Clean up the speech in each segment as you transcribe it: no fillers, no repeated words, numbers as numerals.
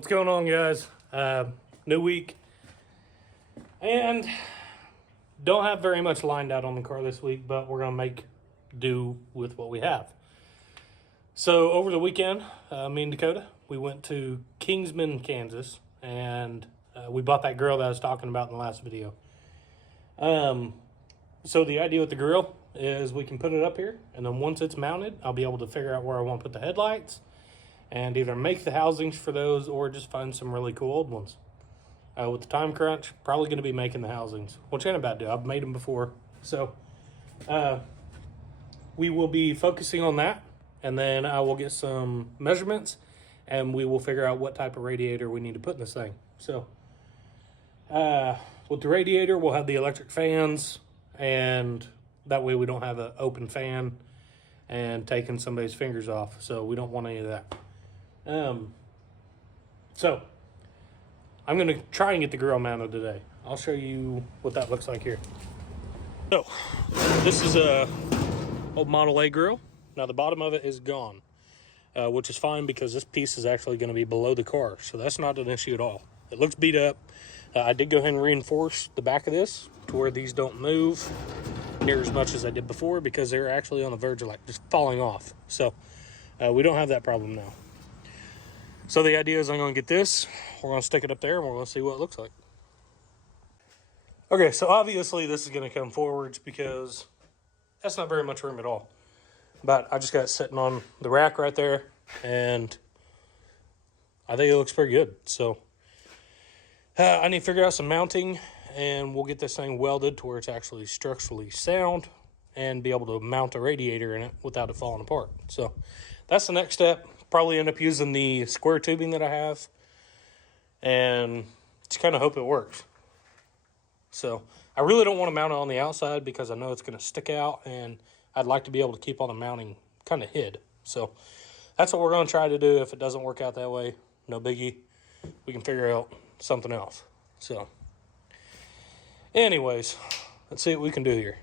What's going on, guys? New week, and don't have very much lined out on the car this week, but we're gonna make do with what we have. So over the weekend, me and Dakota, we went to Kingsman, Kansas, and we bought that grill that I was talking about in the last video. So the idea with the grill is we can put it up here, and then once it's mounted, I'll be able to figure out where I want to put the headlights and either make the housings for those or just find some really cool old ones. With the time crunch, probably going to be making the housings, which ain't a bad deal. I've made them before. So we will be focusing on that, and then I will get some measurements, and we will figure out what type of radiator we need to put in this thing. So with the radiator, we'll have the electric fans, and that way we don't have an open fan and taking somebody's fingers off. So we don't want any of that. So I'm going to try and get the grill mounted today. I'll show you what that looks like here. So this is a old Model A grill. Now the bottom of it is gone, which is fine because this piece is actually going to be below the car. So that's not an issue at all. It looks beat up. I did go ahead and reinforce the back of this to where these don't move near as much as I did before because they're actually on the verge of like just falling off. So we don't have that problem now. So the idea is I'm going to get this, we're going to stick it up there, and we're going to see what it looks like. Okay, so obviously this is going to come forwards because that's not very much room at all. But I just got it sitting on the rack right there, and I think it looks pretty good. So I need to figure out some mounting, and we'll get this thing welded to where it's actually structurally sound and be able to mount a radiator in it without it falling apart. So that's the next step. Probably end up using the square tubing that I have and just kind of hope it works. So I really don't want to mount it on the outside because I know it's going to stick out, and I'd like to be able to keep all the mounting kind of hid. So that's what we're going to try to do. If it doesn't work out that way, no biggie. We can figure out something else. So anyways, let's see what we can do here.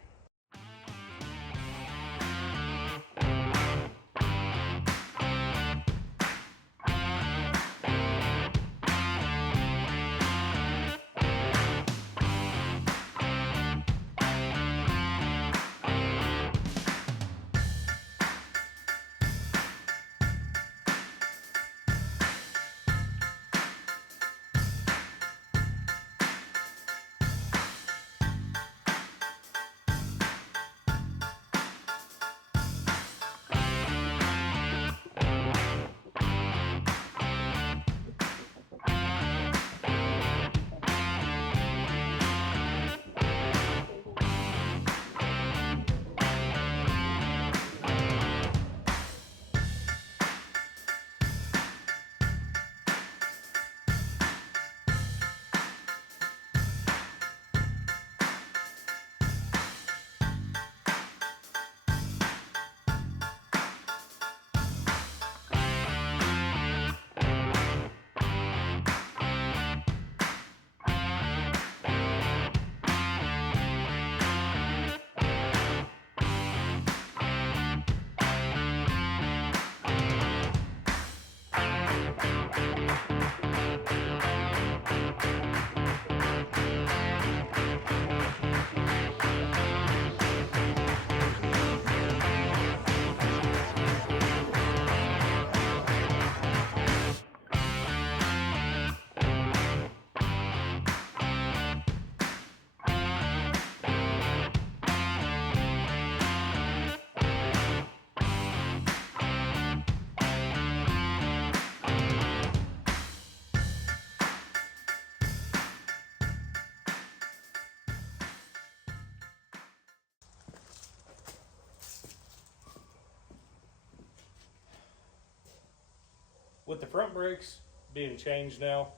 With the front brakes being changed now,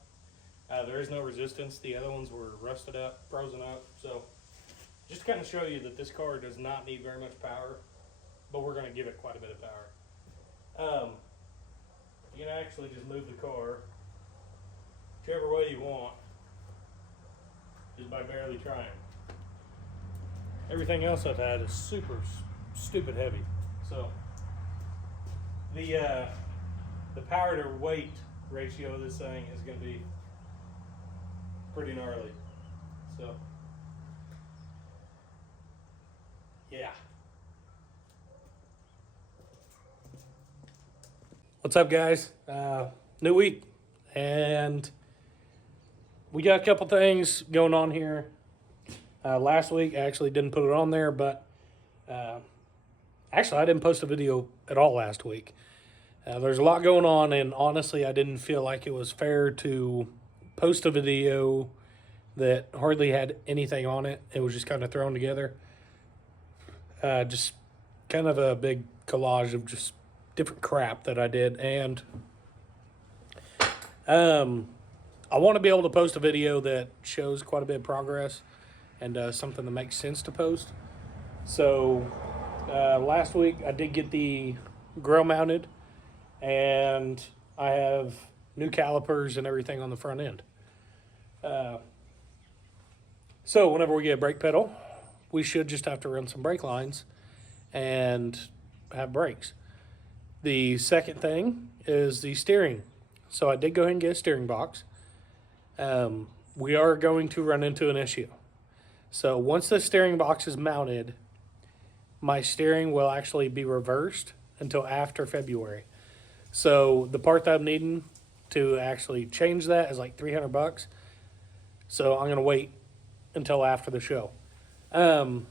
there is no resistance. The other ones were rusted up, frozen up. So just to kind of show you that this car does not need very much power, but we're going to give it quite a bit of power. You can actually just move the car whichever way you want just by barely trying. Everything else I've had is super stupid heavy. So the power to weight ratio of this thing is going to be pretty gnarly. So, yeah. What's up, guys? New week, and we got a couple things going on here. Last week, I actually didn't put it on there, but actually, I didn't post a video at all last week. There's a lot going on, and honestly, I didn't feel like it was fair to post a video that hardly had anything on it. It was just kind of thrown together. Just kind of a big collage of just different crap that I did. And I want to be able to post a video that shows quite a bit of progress and something that makes sense to post. So last week I did get the grill mounted, and I have new calipers and everything on the front end. So whenever we get a brake pedal, we should just have to run some brake lines and have brakes. The second thing is the steering. So I did go ahead and get a steering box. We are going to run into an issue. So once the steering box is mounted, my steering will actually be reversed until after February. So the part that I'm needing to actually change that is like $300. So I'm going to wait until after the show. The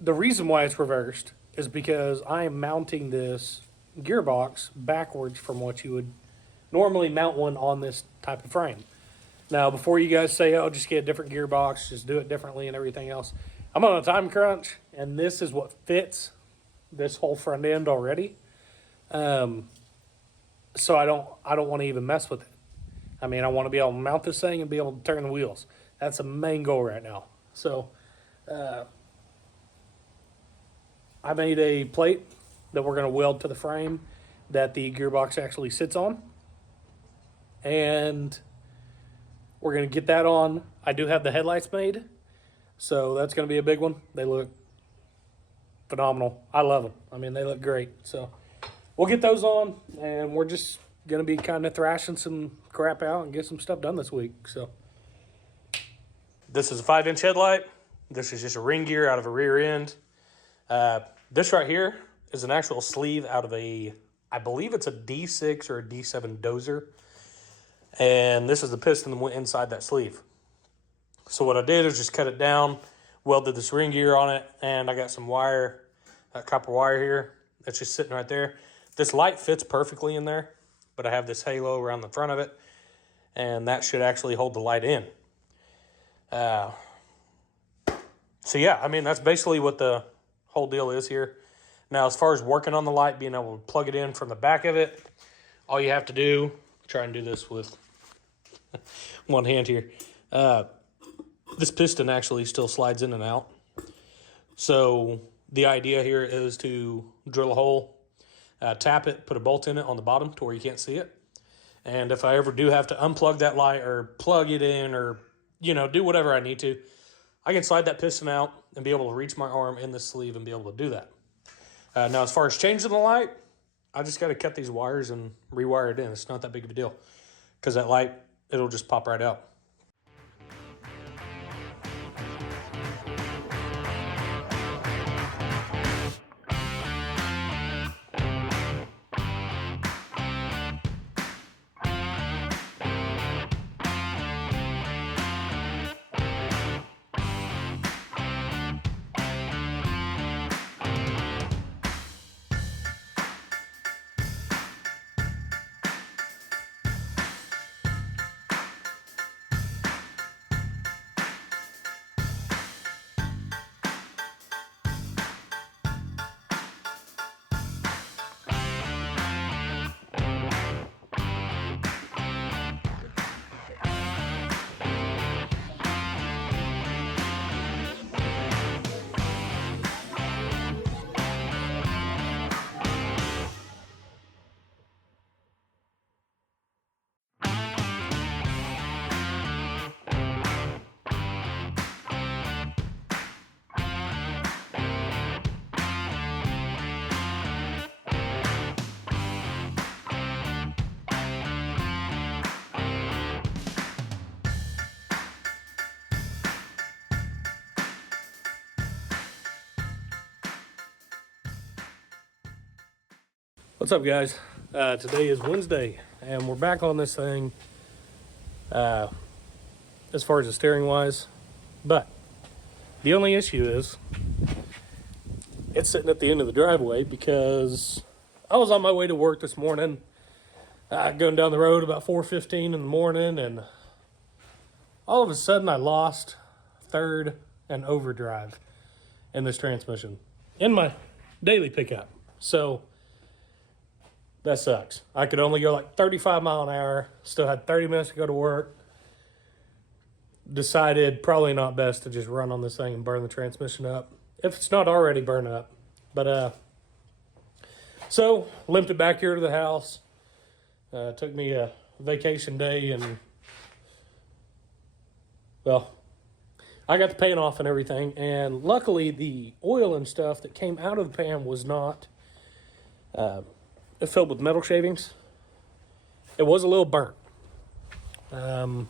reason why it's reversed is because I am mounting this gearbox backwards from what you would normally mount one on this type of frame. Now, before you guys say, oh, just get a different gearbox, just do it differently and everything else, I'm on a time crunch, and this is what fits this whole front end already. So I don't want to even mess with it. I mean, I want to be able to mount this thing and be able to turn the wheels. That's the main goal right now. So I made a plate that we're going to weld to the frame that the gearbox actually sits on. And we're going to get that on. I do have the headlights made, so that's going to be a big one. They look phenomenal. I love them. I mean, they look great. So we'll get those on, and we're just going to be kind of thrashing some crap out and get some stuff done this week. So this is a 5-inch headlight. This is just a ring gear out of a rear end. This right here is an actual sleeve out of I believe it's a D6 or a D7 dozer. And this is the piston that went inside that sleeve. So what I did is just cut it down, welded this ring gear on it, and I got some wire, copper wire here. That's just sitting right there. This light fits perfectly in there, but I have this halo around the front of it, and that should actually hold the light in. So yeah, I mean, that's basically what the whole deal is here. Now, as far as working on the light, being able to plug it in from the back of it, all you have to do, try and do this with one hand here. This piston actually still slides in and out. So the idea here is to drill a hole, tap it, put a bolt in it on the bottom to where you can't see it. And if I ever do have to unplug that light or plug it in or, do whatever I need to, I can slide that piston out and be able to reach my arm in the sleeve and be able to do that. Now, as far as changing the light, I just got to cut these wires and rewire it in. It's not that big of a deal because that light, it'll just pop right out. What's up, guys? Today is Wednesday, and we're back on this thing as far as the steering wise. But the only issue is it's sitting at the end of the driveway because I was on my way to work this morning, going down the road about 4:15 in the morning, and all of a sudden I lost third and overdrive in this transmission in my daily pickup. So that sucks. I could only go like 35 mile an hour, still had 30 minutes to go to work. Decided probably not best to just run on this thing and burn the transmission up, if it's not already burned up. But so limped it back here to the house. Took me a vacation day, and well, I got the paint off and everything, and luckily the oil and stuff that came out of the pan was not filled with metal shavings. It was a little burnt. So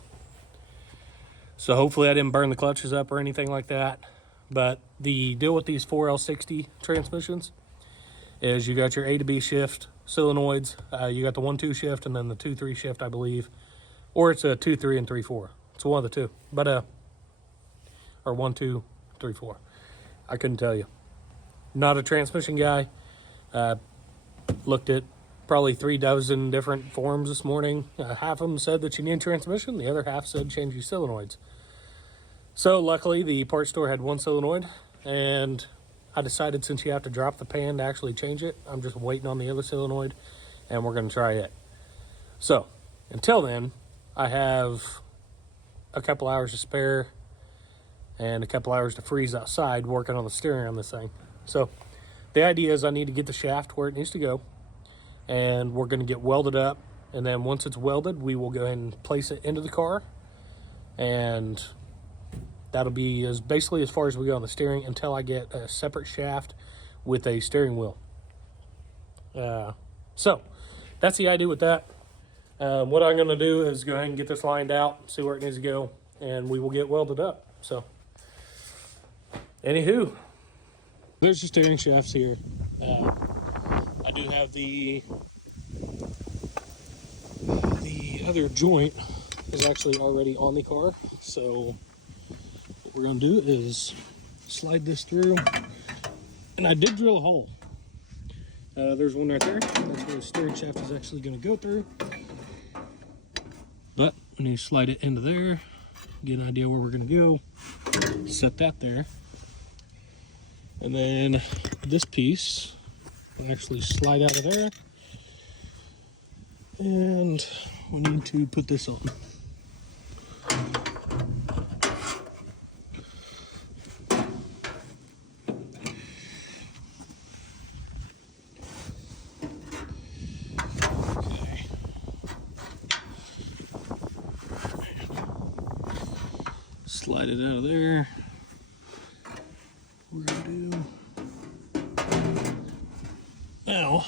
hopefully I didn't burn the clutches up or anything like that. But the deal with these 4L60 transmissions is you got your A to B shift solenoids. You got the 1-2 shift and then the 2-3 shift, I believe. Or it's a 2-3 and 3-4. It's one of the two. But, or 1-2, 3-4. I couldn't tell you. Not a transmission guy. Looked at probably 3 dozen different forums this morning. Half of them said that you need transmission. The other half said change your solenoids. So luckily the parts store had one solenoid, and I decided since you have to drop the pan to actually change it, I'm just waiting on the other solenoid, and we're going to try it. So until then, I have a couple hours to spare and a couple hours to freeze outside working on the steering on this thing. So the idea is I need to get the shaft where it needs to go, and we're going to get welded up, and then once it's welded, we will go ahead and place it into the car, and that'll be basically as far as we go on the steering until I get a separate shaft with a steering wheel. So that's the idea with that. What I'm going to do is go ahead and get this lined out, see where it needs to go, and we will get welded up. So anywho, there's the steering shafts here. I do have the other joint is actually already on the car. So what we're going to do is slide this through. And I did drill a hole. There's one right there. That's where the steering shaft is actually going to go through. But when you slide it into there, get an idea where we're going to go. Set that there. And then this piece will actually slide out of there. And we need to put this on. Okay. Slide it out of there. We're gonna do now.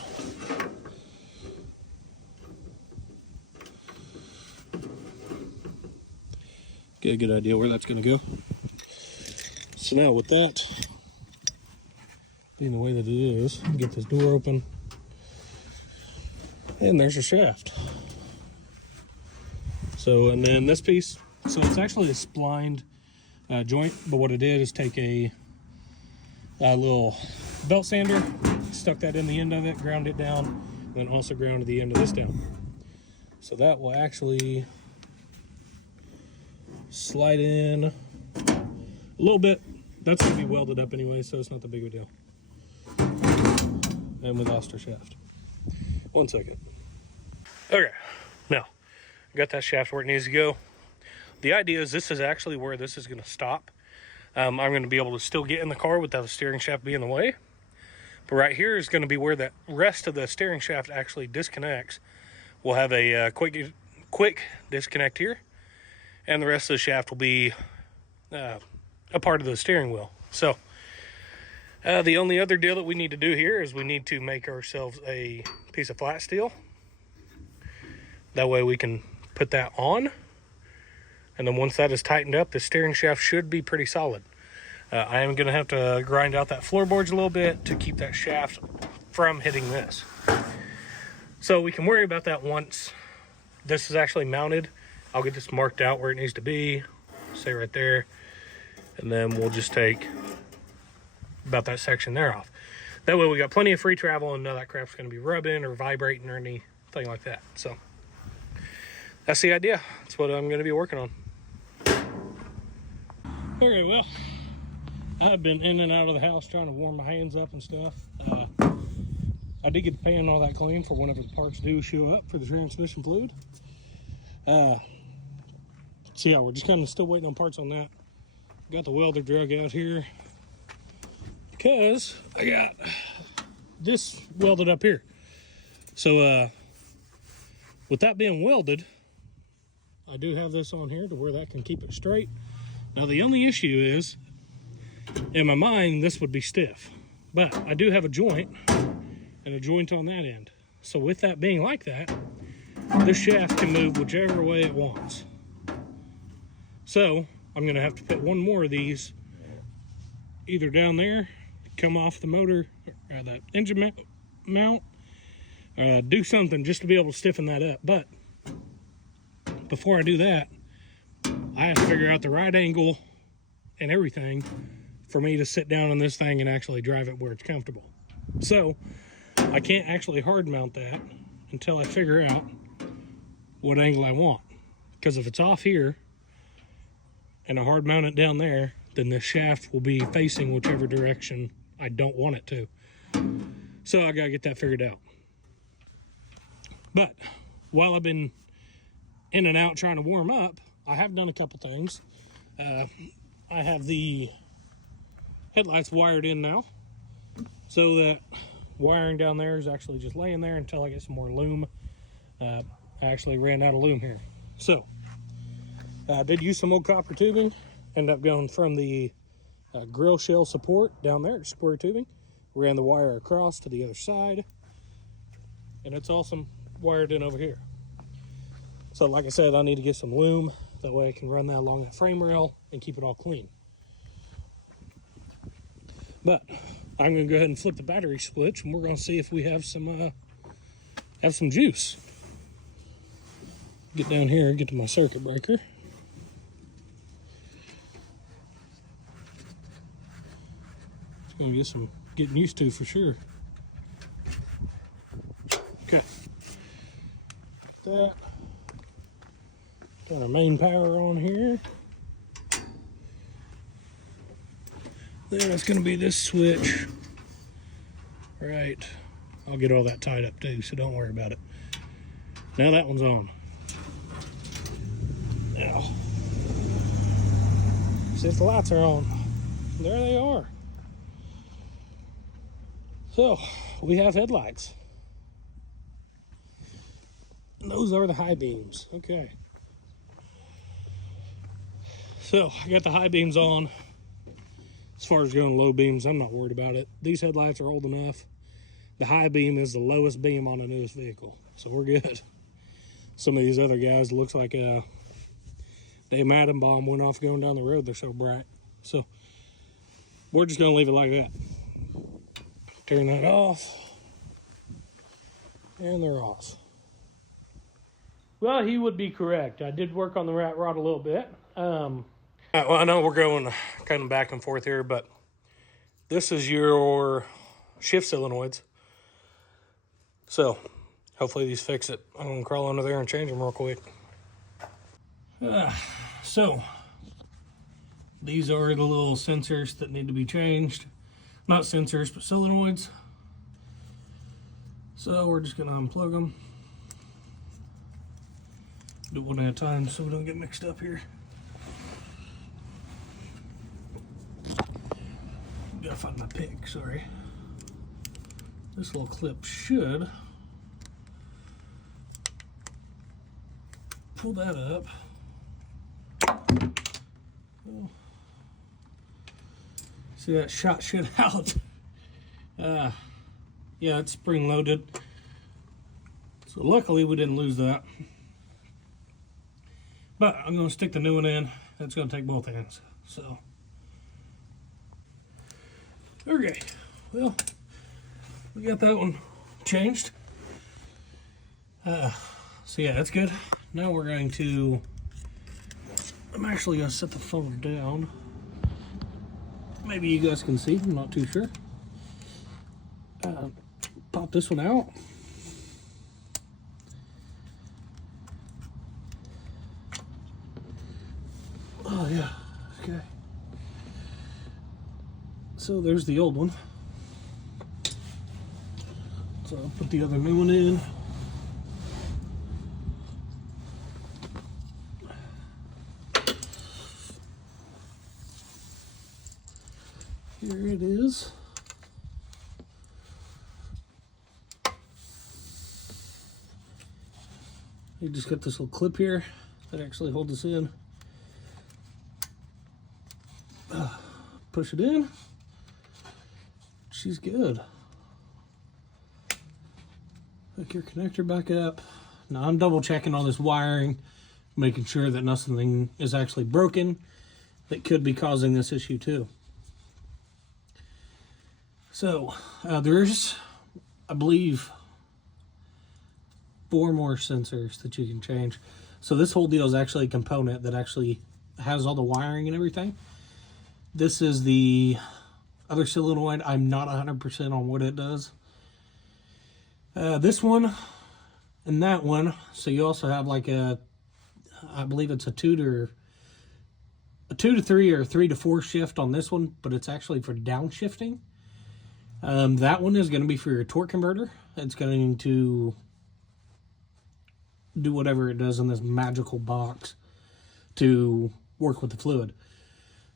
Get a good idea where that's gonna go. So now with that being the way that it is, get this door open, and there's your shaft. So, and then this piece, so it's actually a splined joint, but what I did is take a little belt sander, stuck that in the end of it, ground it down, and then also grounded the end of this down. So that will actually slide in a little bit. That's going to be welded up anyway, so it's not the big of a deal. And we lost our shaft. 1 second. Okay, now I got that shaft where it needs to go. The idea is this is actually where this is going to stop. I'm going to be able to still get in the car without the steering shaft being in the way. But right here is going to be where the rest of the steering shaft actually disconnects. We'll have a quick disconnect here, and the rest of the shaft will be a part of the steering wheel. So the only other deal that we need to do here is we need to make ourselves a piece of flat steel. That way we can put that on. And then once that is tightened up, the steering shaft should be pretty solid. I am going to have to grind out that floorboards a little bit to keep that shaft from hitting this. So we can worry about that once this is actually mounted. I'll get this marked out where it needs to be, say right there, and then we'll just take about that section there off. That way we got plenty of free travel and none of that crap's going to be rubbing or vibrating or anything like that. So that's the idea. That's what I'm going to be working on. Okay, well, I've been in and out of the house trying to warm my hands up and stuff. I did get the pan and all that clean for whenever the parts do show up for the transmission fluid. So yeah, we're just kind of still waiting on parts on that. Got the welder drug out here because I got this welded up here. So with that being welded, I do have this on here to where that can keep it straight. Now the only issue is, in my mind, this would be stiff, but I do have a joint and a joint on that end. So with that being like that, this shaft can move whichever way it wants. So I'm gonna have to put one more of these either down there, come off the motor, or that engine mount, do something just to be able to stiffen that up. But before I do that, I have to figure out the right angle and everything for me to sit down on this thing and actually drive it where it's comfortable. So I can't actually hard mount that until I figure out what angle I want. Because if it's off here and I hard mount it down there, then the shaft will be facing whichever direction I don't want it to. So I gotta get that figured out. But while I've been in and out trying to warm up, I have done a couple things. I have the headlights wired in now, so that wiring down there is actually just laying there until I get some more loom. I actually ran out of loom here. So I did use some old copper tubing, ended up going from the grill shell support down there to square tubing, ran the wire across to the other side, and it's awesome wired in over here. So like I said, I need to get some loom, that way I can run that along that frame rail and keep it all clean. But I'm gonna go ahead and flip the battery switch, and we're gonna see if we have some juice. Get down here and get to my circuit breaker. It's gonna get some getting used to for sure. Okay. That. Turn our main power on here. Then it's gonna be this switch. Right. I'll get all that tied up too, so don't worry about it. Now that one's on. Now, see if the lights are on. There they are. So, we have headlights. And those are the high beams. Okay. So, I got the high beams on. As far as going low beams, I'm not worried about it. These headlights are old enough. The high beam is the lowest beam on the newest vehicle, so we're good. Some of these other guys, looks like they atom bomb went off going down the road. They're so bright. So we're just gonna leave it like that. Turn that off, and they're off. Well, he would be correct. I did work on the rat rod a little bit. Well, I know we're going kind of back and forth here, but this is your shift solenoids. So hopefully these fix it. I'm gonna crawl under there and change them real quick. So these are the little sensors that need to be changed. Not sensors, but solenoids. So we're just gonna unplug them. Do one at a time so we don't get mixed up here. Gotta find my pick, sorry. This little clip should pull that up. Oh. See that shot shit out? Yeah, it's spring loaded. So luckily we didn't lose that. But I'm gonna stick the new one in. It's gonna take both ends, so. Okay, well, we got that one changed. So yeah, that's good. Now we're going to, I'm actually going to set the phone down. Maybe you guys can see, I'm not too sure. Pop this one out. Oh yeah, okay. So there's the old one. So I'll put the other new one in. Here it is. You just got this little clip here that actually holds this in. Push it in. She's good. Hook your connector back up. Now I'm double checking all this wiring, making sure that nothing is actually broken that could be causing this issue too. So there's, I believe, 4 more sensors that you can change. So this whole deal is actually a component that actually has all the wiring and everything. This is the other solenoid. I'm not 100% on what it does. This one and that one. So you also have like a, I believe it's a 2 to 3 or 3 to 4 shift on this one, but it's actually for downshifting. That one is going to be for your torque converter. It's going to do whatever it does in this magical box to work with the fluid.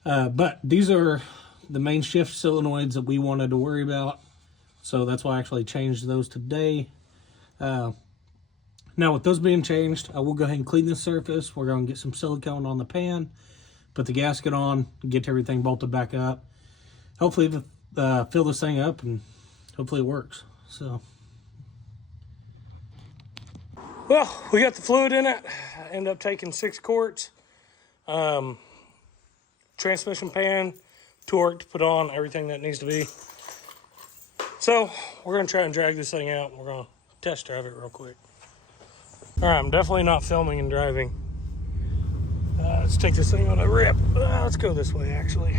But these are the main shift solenoids that we wanted to worry about. So that's why I actually changed those today. Now with those being changed, I will go ahead and clean this surface. We're going to get some silicone on the pan, put the gasket on, get everything bolted back up. Hopefully fill this thing up and hopefully it works. So, well, we got the fluid in it. I ended up taking 6 quarts. Transmission pan, torque, put on everything that needs to be. So we're gonna try and drag this thing out. We're gonna test drive it real quick. All right, I'm definitely not filming and driving. Let's take this thing on a rip. Let's go this way, actually.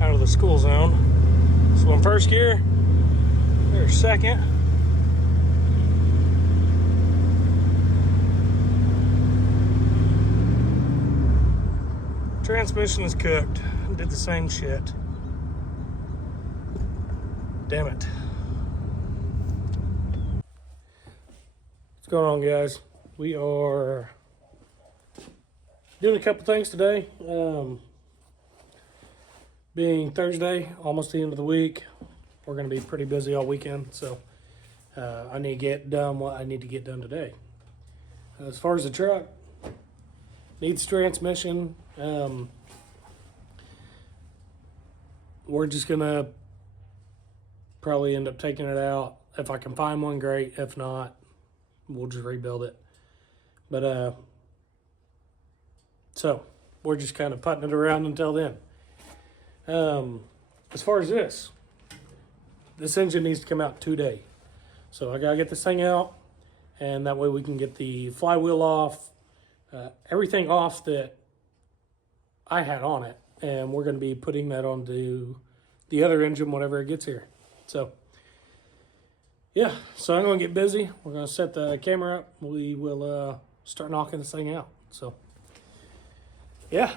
Out of the school zone. So in first gear, there's second. Transmission is cooked. Did the same shit. Damn it. What's going on, guys? We are doing a couple things today. Being Thursday, almost the end of the week, we're going to be pretty busy all weekend. So I need to get done what I need to get done today. As far as the truck, needs transmission. We're just gonna probably end up taking it out. If I can find one, great. If not, we'll just rebuild it. But so we're just kind of putting it around until then. As far as this engine needs to come out today. So I gotta get this thing out, and that way we can get the flywheel off, everything off that I had on it, and we're going to be putting that onto the other engine whenever it gets here. So yeah, so I'm going to get busy. We're going to set the camera up. We will start knocking this thing out. So yeah.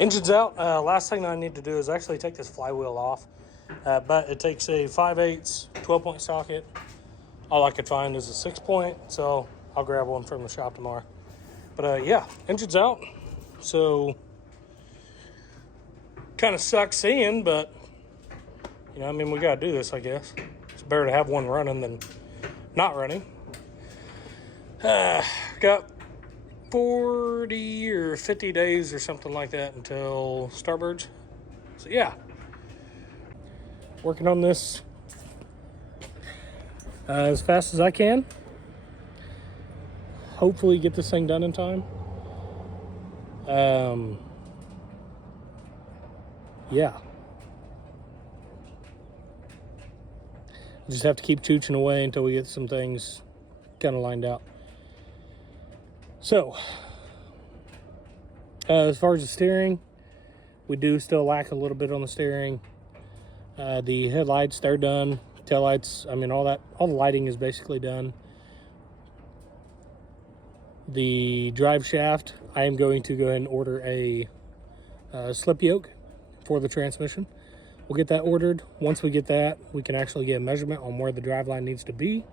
Engine's out. Last thing I need to do is actually take this flywheel off. But it takes a 5/8 12-point socket. All I could find is a 6-point, so I'll grab one from the shop tomorrow. But yeah, engine's out. So kind of sucks seeing, but you know, I mean, we gotta do this, I guess. It's better to have one running than not running. Got 40 or 50 days or something like that until Starbirds. So yeah, working on this as fast as I can. Hopefully get this thing done in time. Yeah. Just have to keep chooching away until we get some things kind of lined out. So, as far as the steering, we do still lack a little bit on the steering. The headlights, they're done. Taillights, I mean, all the lighting is basically done. The drive shaft, I am going to go ahead and order a slip yoke for the transmission. We'll get that ordered. Once we get that, we can actually get a measurement on where the drive line needs to be,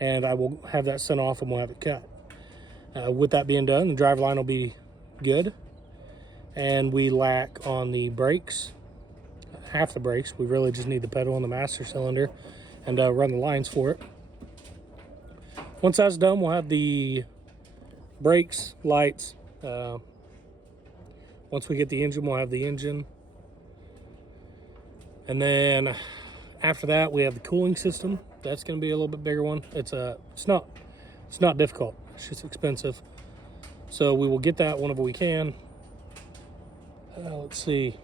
and I will have that sent off and we'll have it cut. With that being done, the drive line will be good, and we lack on the brakes, half the brakes. We really just need the pedal and the master cylinder and run the lines for it. Once that's done, we'll have the brakes, lights. Once we get the engine, we'll have the engine. And then after that, we have the cooling system. That's going to be a little bit bigger one. It's not difficult. It's just expensive. So we will get that whenever we can. Let's see.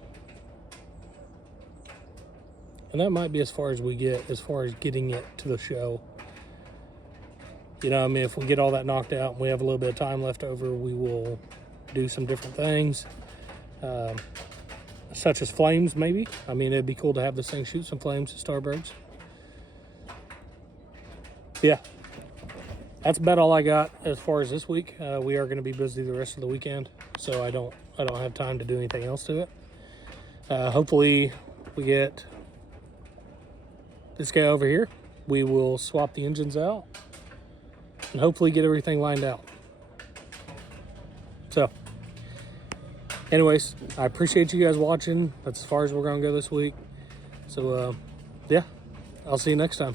And that might be as far as we get, as far as getting it to the show. You know, I mean, if we get all that knocked out and we have a little bit of time left over, we will do some different things. Such as flames, maybe. I mean, it'd be cool to have this thing shoot some flames at Starbirds. Yeah. That's about all I got as far as this week. We are going to be busy the rest of the weekend, so I don't have time to do anything else to it. Hopefully we get this guy over here. We will swap the engines out and hopefully get everything lined out. So, anyways, I appreciate you guys watching. That's as far as we're going to go this week. So, yeah, I'll see you next time.